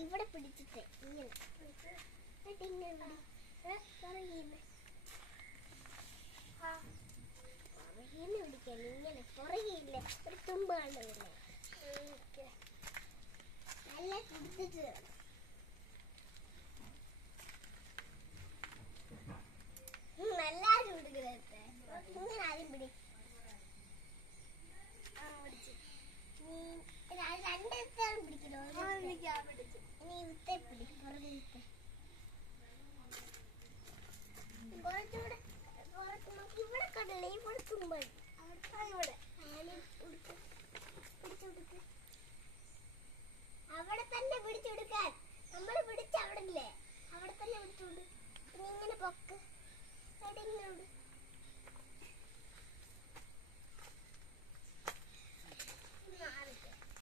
ഇവിടെ പിടിച്ചിട്ട് ഇങ്ങനെ പിടിക്കാൻ ഇങ്ങനെ പുറകില്ല ഒരു തുമ്പ് കണ്ടില്ലേ നല്ല പിടിച്ചിട്ട് എല്ലാരും പിടിക്കലത്തെ ഇങ്ങനെ ആദ്യം പിടി രണ്ടിടത്താണ് പിടിക്കലോ നീ വിത്തെ പിടി പുറകെ വിത്തെ കുറച്ചുകൂടെ ഇവിടെ കണ്ടല്ലേ ഇവിടെ തുമ്പ് ഇവിടെ പിടിച്ചെടുക്ക് അവിടെ തന്നെ പിടിച്ചെടുക്കാൻ നമ്മള് പിടിച്ച അവിടെ ഇല്ലേ അവിടെ തന്നെ പിടിച്ചോണ്ട് ഇങ്ങനെ പൊക്ക് ഇങ്ങോട്ട്